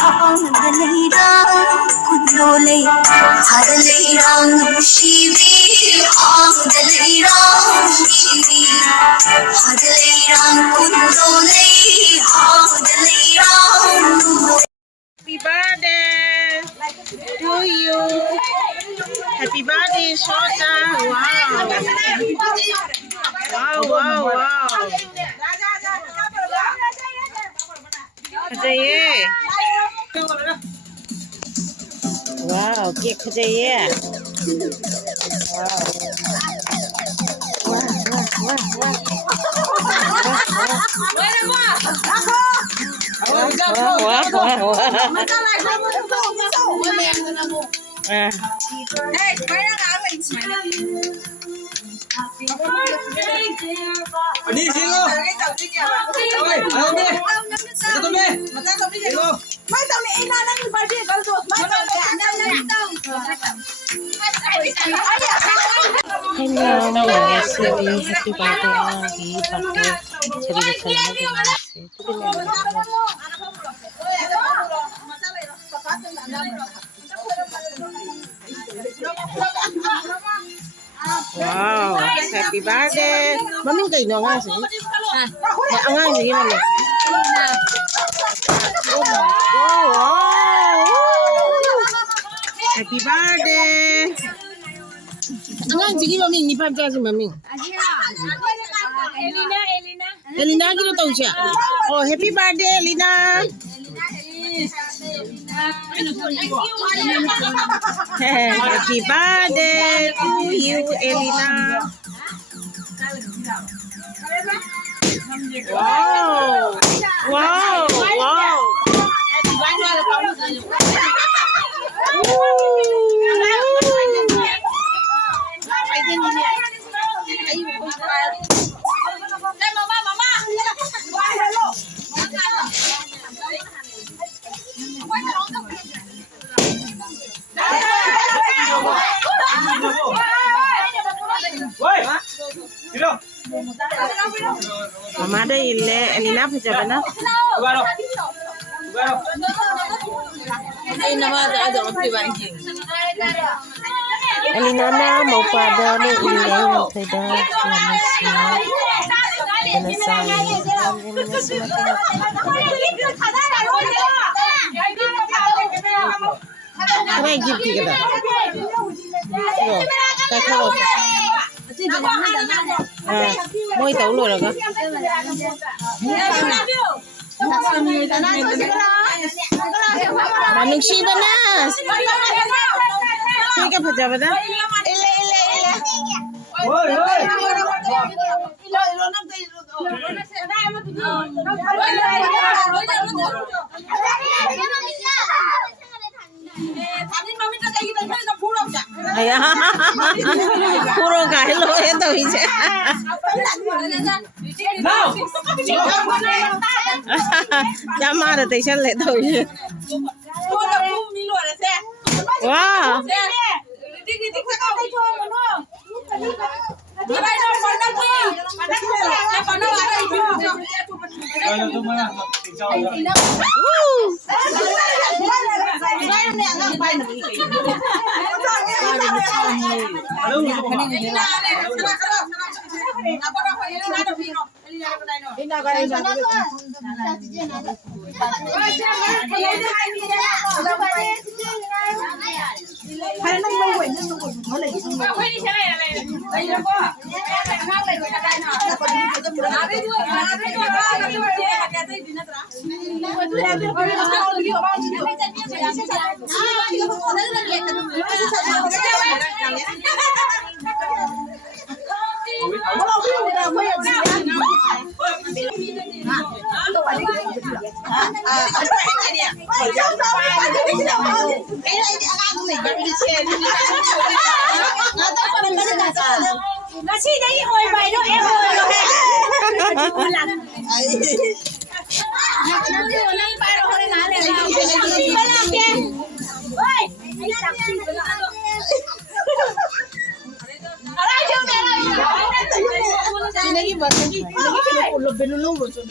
Hangaleirang kudolay Hangaleirang shivi Hangaleirang shivi Hangaleirang kudolay Hangaleirang Happy birthday to you. Happy birthday, Shota. Wow. Wow, wow, wow. Kajaye. Wow, cake kajaye. Wow. Wow, wow, wow, Đi xin luôn. Ôi, alo đi. Ito to be. Hello. Mai tao ni ina nang birthday kal tu. Mai tao Hello, yes, happy birthday lagi pakai cerita Wow, happy birthday. Maming kayo na nga siya. Angan siya yun naman. Wow. Happy birthday. Angan sige maming ni pagka si maming. Elina gitu tahu siya. Oh, happy birthday Elina. Happy birthday to you Elina. Wow. Wow. Wow. Mama ada ile Elina baca mana? Elina na mau pada ni ile yang tidak selama Kena gift kita. Tak tahu. Mau tahu lo lah kan? Manusia benas. Kau baca apa dah? Oi, oi. Ayah, kurang kaya lo itu aja. Jangan ada teaser le tu. Wah. Nasi đấy hồi bài đó em rồi rồi.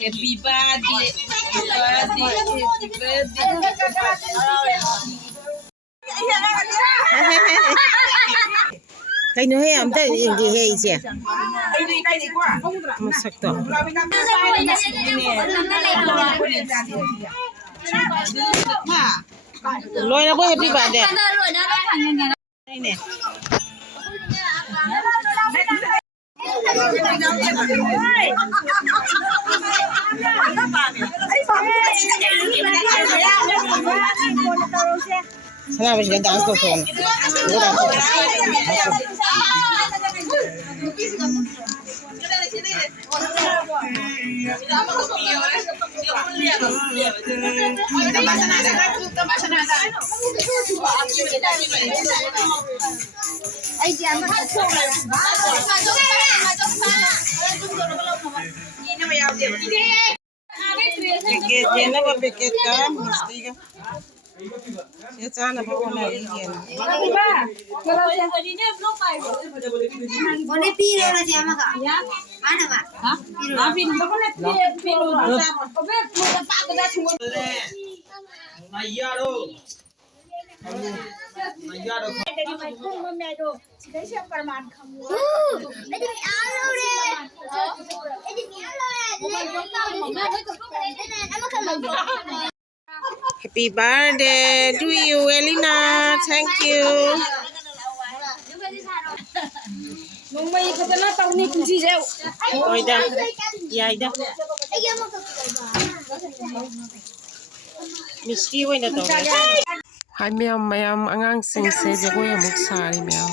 Happy birthday. Kainuhe amta ingi he ise. Masak to. Loi na bo happy birthday. Ini. Sana bes dance to phone. Biket jena ba biket ka mesti ka. Siya sana ba ko na iyan. Boleh piro na siya maka? Ano ba? Happy birthday to you, Elina. Thank you. Oi da. Yai da. Miski wai na to. Hai mayam angangsingse jagoy amuk sari mayam.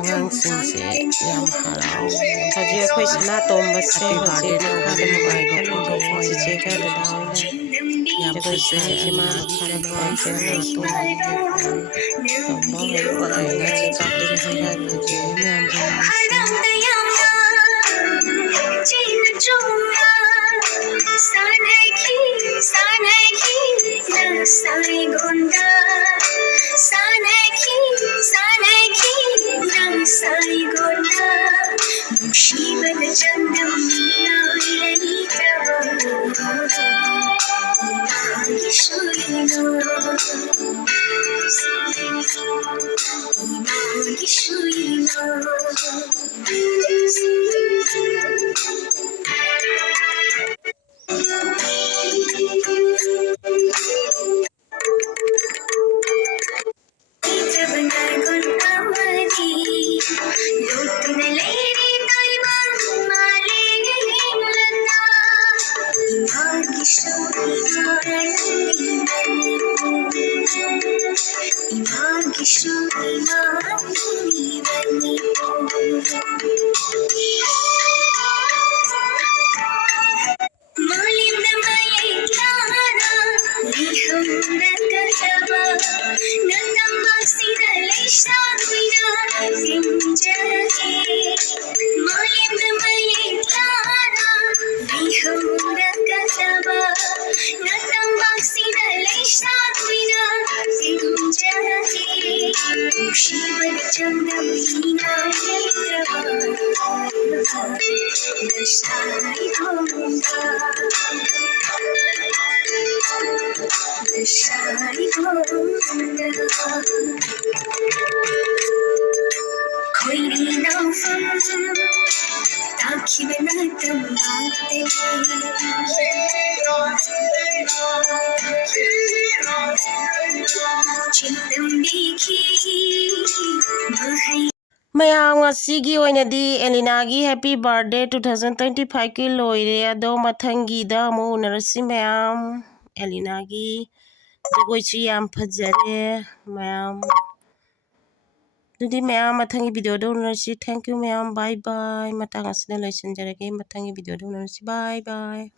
Angangsingse yam harau. Haji akhoi sana tombase haji kada mukai go chiche ka da jagoy se ima khara boy ke na to. Tomba ho na chicha ke ha haji mayam Mayam ngasigi oinadi Elinagi happy birthday 2025 ki loire ado mathangi da amu unarasi mayam Elinagi jagoy chi yam phajare mayam dudi mayam mathangi video da unarasi. Thank you mayam. Bye bye. Matang asina loisan jarage mathangi video da unarasi. Bye bye.